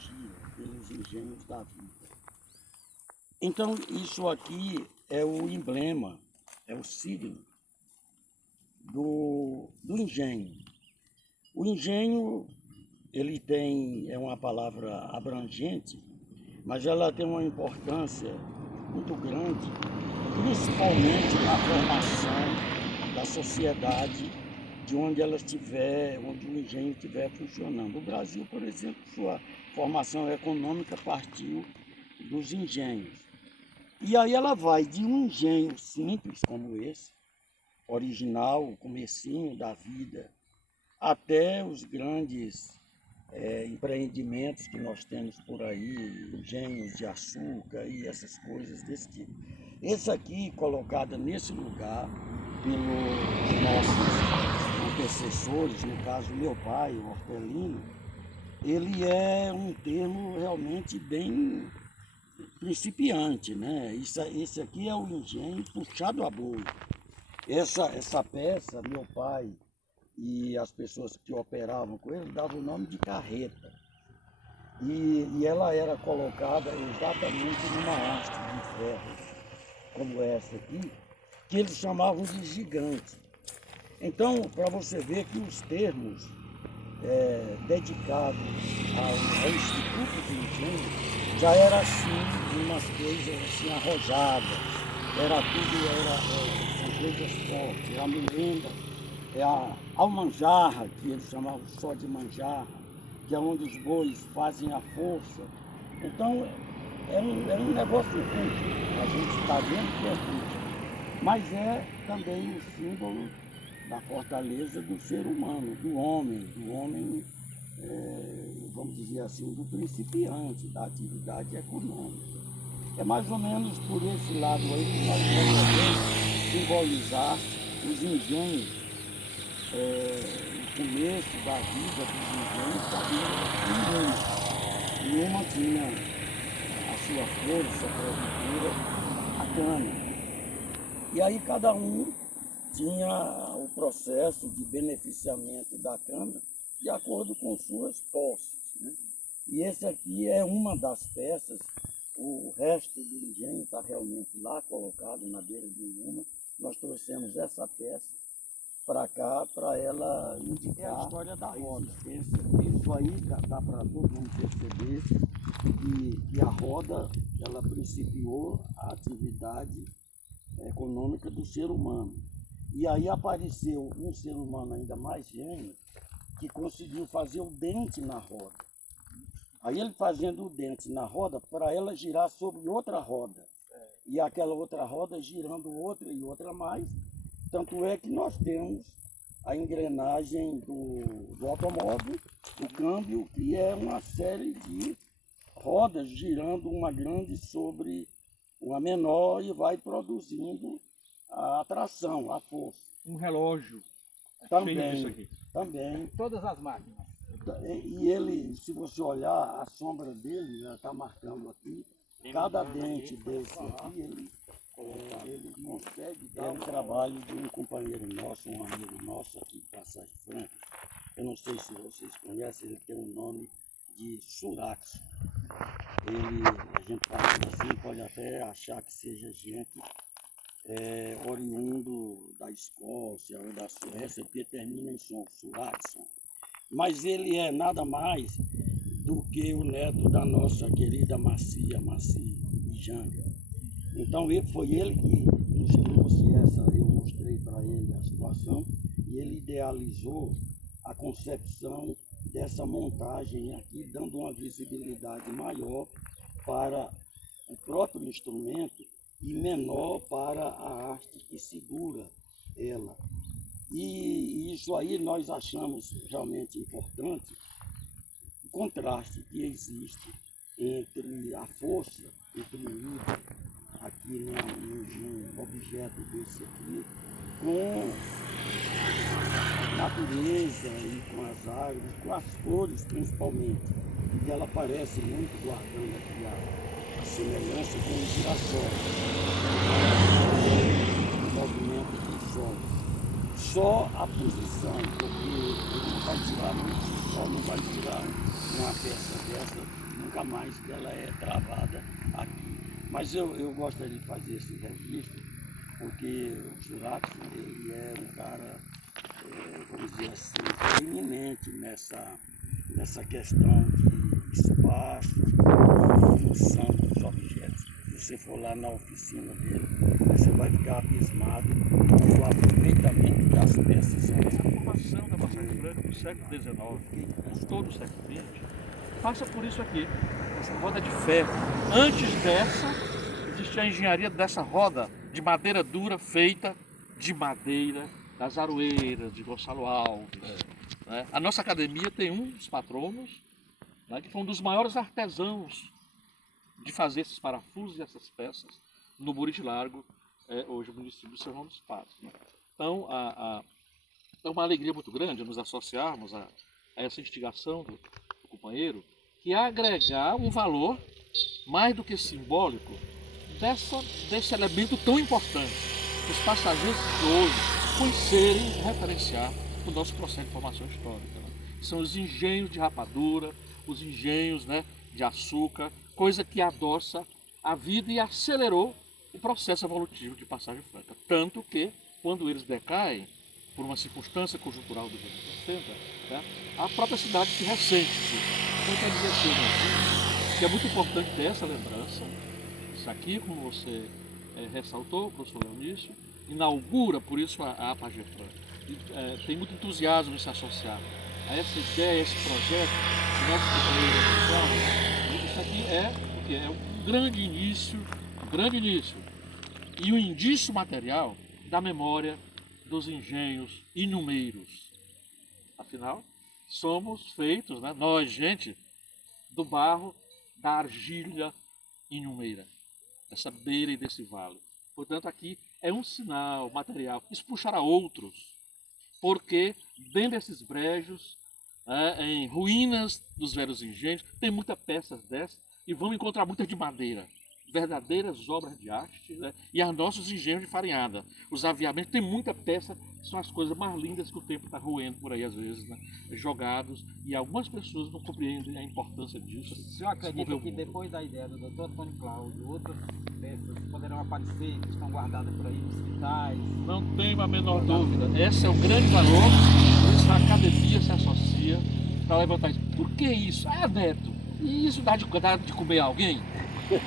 tecnologia, pelos engenhos da vida. Então, isso aqui é o emblema, é o signo do engenho. O engenho, ele é uma palavra abrangente, mas ela tem uma importância muito grande, principalmente na formação da sociedade de onde ela estiver, onde o engenho estiver funcionando. O Brasil, por exemplo, sua formação econômica partiu dos engenhos. E aí ela vai de um engenho simples como esse, original, o comecinho da vida, até os grandes empreendimentos que nós temos por aí, engenhos de açúcar e essas coisas desse tipo. Esse aqui, colocado nesse lugar pelos nossos antecessores, no caso meu pai, o Hortelino, ele é um termo realmente bem principiante, né? Esse aqui é o engenho puxado a boi. Essa peça, meu pai e as pessoas que operavam com ele davam o nome de carreta. E ela era colocada exatamente numa haste de ferro, como essa aqui, que eles chamavam de gigante. Então, para você ver que os termos dedicados ao Instituto de Engenho já era assim, umas coisas assim arrojadas, são coisas fortes. Eu me lembro, a almanjarra, que eles chamavam só de manjarra, que é onde os bois fazem a força. Então, é um negócio útil, a gente está vendo que é útil, mas é também o símbolo da fortaleza do ser humano, do homem, vamos dizer assim, do principiante, da atividade econômica. É mais ou menos por esse lado aí que nós podemos simbolizar os engenhos, o começo da vida dos engenhos da vida em uma tinha a sua força produtora, a cana. E aí cada um tinha o processo de beneficiamento da cana de acordo com suas posses, né? E esse aqui é uma das peças, o resto do engenho está realmente lá colocado na beira de uma. Nós trouxemos essa peça para cá para ela indicar a história da roda. Isso aí dá para todo mundo perceber que a roda ela principiou a atividade econômica do ser humano. E aí apareceu um ser humano ainda mais gênio que conseguiu fazer o dente na roda. Aí ele fazendo o dente na roda para ela girar sobre outra roda. E aquela outra roda girando outra e outra mais. Tanto é que nós temos a engrenagem do automóvel, o câmbio, que é uma série de rodas girando uma grande sobre uma menor e vai produzindo a tração, a força. Um relógio. Também. Todas as máquinas. E ele, se você olhar, a sombra dele já está marcando aqui. Cada dente desse aqui, ele consegue. É um trabalho de um companheiro nosso, um amigo nosso aqui de Passagem Franca. Eu não sei se vocês conhecem, ele tem o nome de Suraxo. A gente falando assim, pode até achar que seja gente oriundo da Escócia ou da Suécia, porque termina em som, Suraxo. Mas ele é nada mais do que o neto da nossa querida Maci Janga. Então foi ele que nos trouxe eu mostrei para ele a situação, e ele idealizou a concepção dessa montagem aqui, dando uma visibilidade maior para o próprio instrumento e menor para a haste que segura ela. E isso aí nós achamos realmente importante, o contraste que existe entre a força imprimida aqui num objeto desse aqui, com a natureza e com as árvores, com as flores principalmente, porque ela parece muito, guardando aqui a semelhança com o girassol, o movimento do sol. Só a posição, porque ele não vai tirar muito sol, não vai tirar uma peça dessa nunca mais que ela é travada aqui. Mas eu gostaria de fazer esse registro, porque o Jurax, ele é um cara, vamos dizer assim, eminente nessa questão de espaço, de função dos objetos. Se você for lá na oficina dele, você vai ficar abismado com o aproveitamento das peças. A formação da Passagem Franca do século XIX, todo o século XX, passa por isso aqui, essa roda de ferro. Antes dessa, existia a engenharia dessa roda de madeira dura, feita de madeira das Aroeiras, de Gonçalo Alves. Né? A nossa academia tem um dos patronos, né, que foi um dos maiores artesãos de fazer esses parafusos e essas peças no Buriti Largo, hoje o município de São João dos Passos. Né? Então, é uma alegria muito grande nos associarmos a essa instigação do companheiro, que é agregar um valor mais do que simbólico desse elemento tão importante, os passageiros de hoje conhecerem e referenciar o nosso processo de formação histórica. Né? São os engenhos de rapadura, os engenhos, né, de açúcar, coisa que adoça a vida e acelerou o processo evolutivo de Passagem Franca. Tanto que, quando eles decaem, por uma circunstância conjuntural dos anos 60, né, a própria cidade se ressente. Então, quer dizer assim, que é muito importante ter essa lembrança. Isso aqui, como você ressaltou, professor Leonício, inaugura, por isso, a Passagem Franca. Tem muito entusiasmo em se associar a essa ideia, a esse projeto do nosso companheiro. Isso aqui é um grande início, e um indício material da memória dos engenhos inúmeros. Afinal, somos feitos, né, nós, gente, do barro, da argila inúmera, dessa beira e desse vale. Portanto, aqui é um sinal material. Isso puxará outros, porque dentro desses brejos, em ruínas dos velhos engenhos, tem muitas peças dessas e vamos encontrar muitas de madeira. Verdadeiras obras de arte, né? E os nossos engenhos de farinhada. Os aviamentos, tem muita peça, são as coisas mais lindas que o tempo está roendo por aí, às vezes, né? Jogados, e algumas pessoas não compreendem a importância disso. O senhor acredita que depois da ideia do Dr. Antônio Cláudio, outras peças poderão aparecer, que estão guardadas por aí nos quintais? Não tenho a menor dúvida. Esse é o grande valor, por isso a academia se associa para levantar isso. Por que isso? Neto, e isso dá de comer a alguém?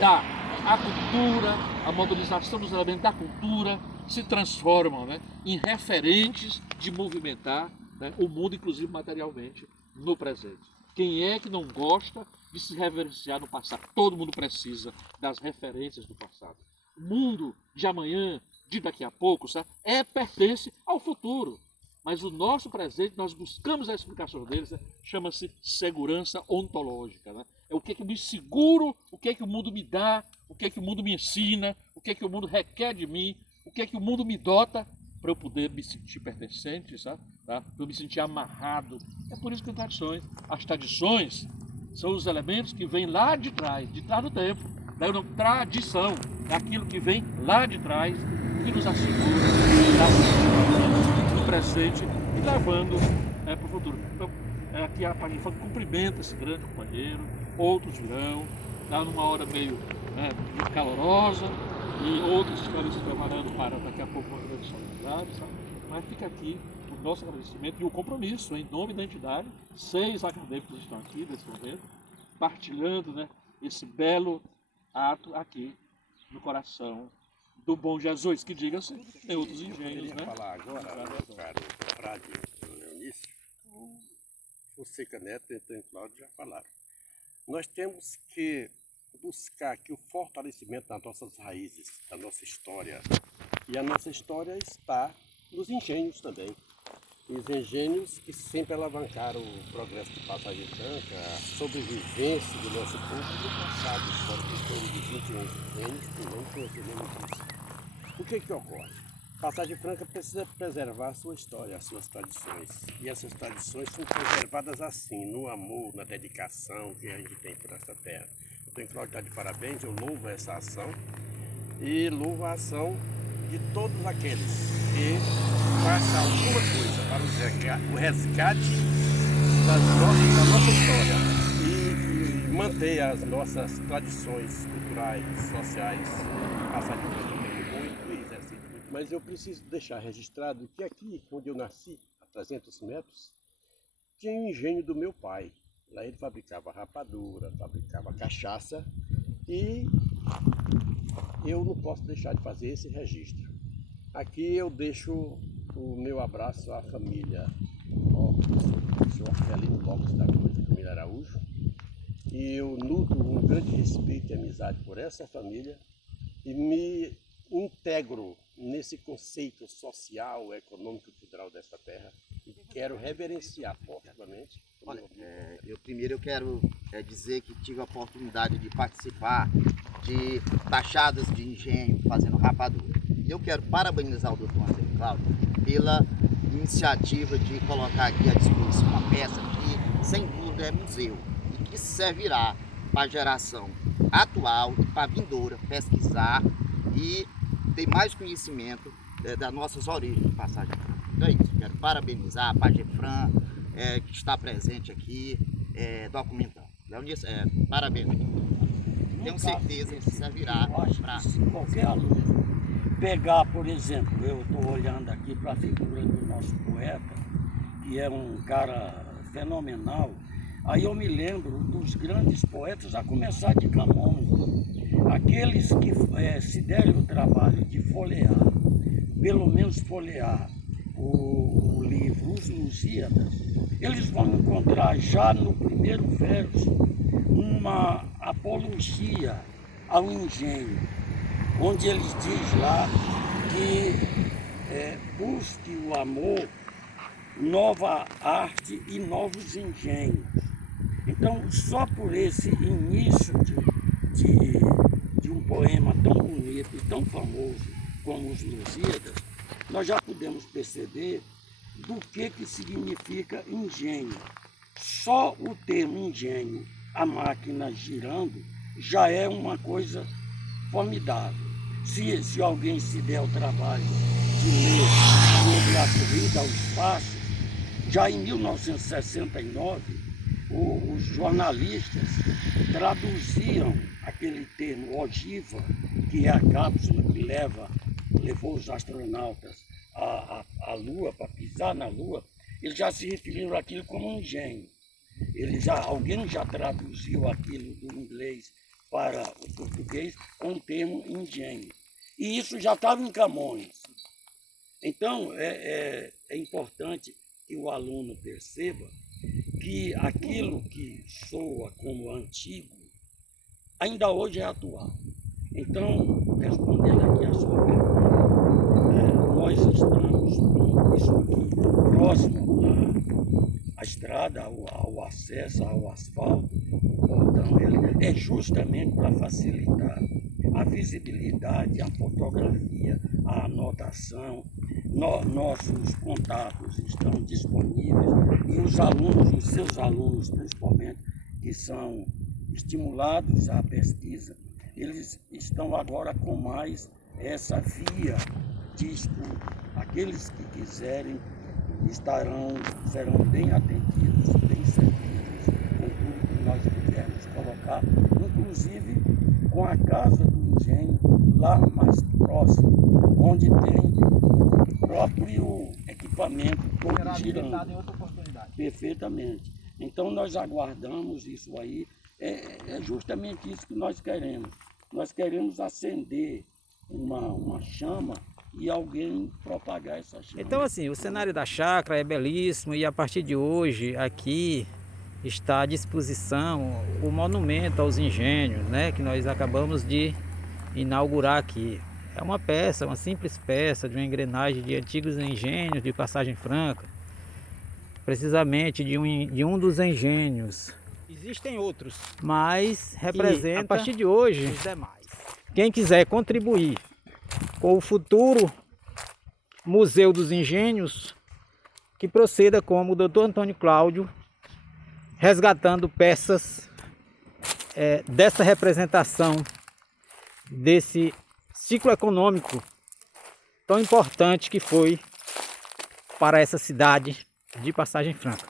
Dá. A cultura, a modernização dos elementos da cultura se transformam, né, em referentes de movimentar, né, o mundo, inclusive materialmente, no presente. Quem é que não gosta de se reverenciar no passado? Todo mundo precisa das referências do passado. O mundo de amanhã, de daqui a pouco, sabe, pertence ao futuro. Mas o nosso presente, nós buscamos a explicação deles, né, chama-se segurança ontológica. Né? É o que eu me seguro, o que o mundo me dá, o que o mundo me ensina, o que o mundo requer de mim, o que o mundo me dota para eu poder me sentir pertencente, sabe? Tá? Para eu me sentir amarrado. É por isso que tem tradições. As tradições são os elementos que vêm lá de trás do tempo. Daí não, tradição é aquilo que vem lá de trás, que nos assegura no presente e levando para o futuro. Então, aqui a Passagem Franca cumprimenta esse grande companheiro, outros virão, está numa hora meio calorosa, e outros estiverem se preparando para daqui a pouco uma grande solenidade, sabe? Mas fica aqui o nosso agradecimento e o compromisso, em nome da entidade. 6 acadêmicos estão aqui nesse momento, partilhando, né, esse belo ato aqui no coração do bom Jesus, que diga-se, tem outros engenhos, né? Falar agora, meu caro frade Leonício, Fonseca Neto e Antônio Cláudio já falaram. Nós temos que buscar aqui o fortalecimento das nossas raízes, da nossa história. E a nossa história está nos engenhos também. Os engenhos que sempre alavancaram o progresso de Passagem Franca, a sobrevivência do nosso povo no passado histórico, em torno de 21 engenhos, que não conhecemos isso. O que ocorre? Passagem Franca precisa preservar a sua história, as suas tradições. E essas tradições são preservadas assim, no amor, na dedicação que a gente tem por essa terra. Então, Cláudio está de parabéns, eu louvo essa ação e louvo a ação de todos aqueles que façam alguma coisa para o resgate da nossa história. E manter as nossas tradições culturais, sociais, Passagem Franca tem muito e exerce muito. Mas eu preciso deixar registrado que aqui, onde eu nasci, a 300 metros, tinha um engenho do meu pai. Lá ele fabricava rapadura, fabricava cachaça e eu não posso deixar de fazer esse registro. Aqui eu deixo o meu abraço à família o senhor Arcelino Lopes da Cruz, família Araújo, e eu nutro um grande respeito e amizade por essa família e me integro nesse conceito social, econômico e cultural dessa terra e quero reverenciar fortemente. Olha, eu quero dizer que tive a oportunidade de participar de tachadas de engenho fazendo rapadura. Eu quero parabenizar o Dr. Antônio Cláudio pela iniciativa de colocar aqui à disposição uma peça que, sem dúvida, é museu e que servirá para a geração atual e para a vindoura pesquisar e ter mais conhecimento das nossas origens de Passagem Franca. Então é isso, quero parabenizar a Pagefran, que está presente aqui, documentando. Leonice, parabéns. Tenho certeza que servirá para qualquer aluno pegar, por exemplo, eu estou olhando aqui para a figura do nosso poeta, que é um cara fenomenal. Aí eu me lembro dos grandes poetas, a começar de Camões, aqueles que se derem o trabalho de folhear, pelo menos folhear o livro Os Lusíadas, eles vão encontrar já no primeiro verso uma apologia ao engenho, onde eles dizem lá que busque o amor, nova arte e novos engenhos. Então, só por esse início de um poema tão bonito e tão famoso como Os Lusíadas, nós já podemos perceber do que significa engenho. Só o termo engenho, a máquina girando, já é uma coisa formidável. Se alguém se der o trabalho de ler sobre a corrida ao espaço, já em 1969, os jornalistas traduziam aquele termo ogiva, que é a cápsula que levou os astronautas à Lua, para pisar na Lua, eles já se referiram àquilo como um engenho. Alguém já traduziu aquilo do inglês para o português com o termo engenho. E isso já estava em Camões. Então, é importante que o aluno perceba que aquilo que soa como antigo, ainda hoje é atual. Então, respondendo aqui a sua pergunta, nós estamos com isso aqui próximo à estrada, ao acesso, ao asfalto, o portão, ele é justamente para facilitar a visibilidade, a fotografia, a anotação. Nossos contatos estão disponíveis e os alunos, os seus alunos principalmente, que são estimulados à pesquisa, eles estão agora com mais essa via de estudo. Aqueles que quiserem serão bem atendidos, bem servidos com tudo que nós pudermos colocar, inclusive com a Casa do Engenho lá mais próximo, onde tem o próprio equipamento todo girando. Em outra oportunidade. Perfeitamente. Então nós aguardamos isso aí, é justamente isso que nós queremos. Nós queremos acender uma chama e alguém propagar essa chama. Então assim, o cenário da chácara é belíssimo e a partir de hoje aqui está à disposição o monumento aos engenhos, né, que nós acabamos de inaugurar aqui. É uma peça, uma simples peça de uma engrenagem de antigos engenhos de Passagem Franca, precisamente de um dos engenhos. Existem outros, mas representa, a partir de hoje, os demais. Quem quiser contribuir com o futuro Museu dos Engenhos, que proceda como o Dr. Antônio Cláudio, resgatando peças dessa representação, desse ciclo econômico tão importante que foi para essa cidade de Passagem Franca.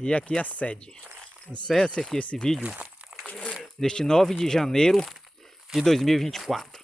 E aqui a sede. Encerra-se aqui esse vídeo deste 9 de janeiro de 2024.